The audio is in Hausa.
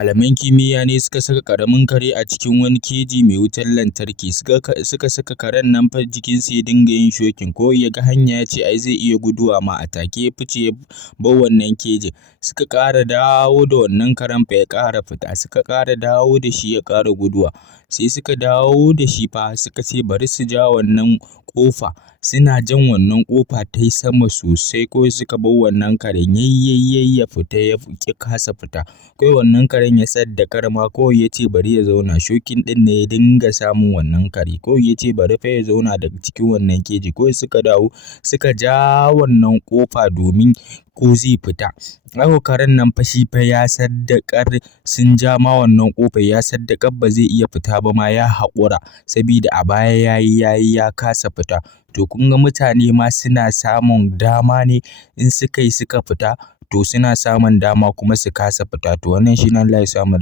Malaman kimiyya ne suka saka ƙaramin kare a cikin wani keji mai wutar lantarki. Suka saka karen nan fa jikinsa ya dinga yin shokin. Kawai ya ga hanya ya ce ai zai iya guduwa ma, a take ya fice ya bar wannan kejin. Suka ƙara dawo da wannan karen fa ya ƙara fita. Suka ƙara dawo da shi ya ƙara guduwa. Sai suka dawo da shi fa suka ce bari su ja wannan ƙofa. Suna jan wannan ƙofa ta yi sama sosai. Kawai suka bar wannan karen yayyayyayi ya fita ya ƙi kasa fita. Kawai wannan karen ya saddakar ma, kawai ya ce bari ya zauna. Shokin ɗin ne ya dinga samun wannan kare. Kawai ya ce bari fa ya zauna daga cikin wannan keji. Kawai suka dawo suka ja wannan ƙofa domin ko zai fita. Haka karen nan fa shi fa ya saddakar, sun ja ma wannan ƙofar ya saddakar ba zai iya fita ba ma, ya haƙura sabida a baya yayi ya kasa fita. To kun ga mutane ma suna samun dama ne in suka fita, to suna samun dama kuma su kasa fita. To wannan shi ne, Allah ya sa mu dace.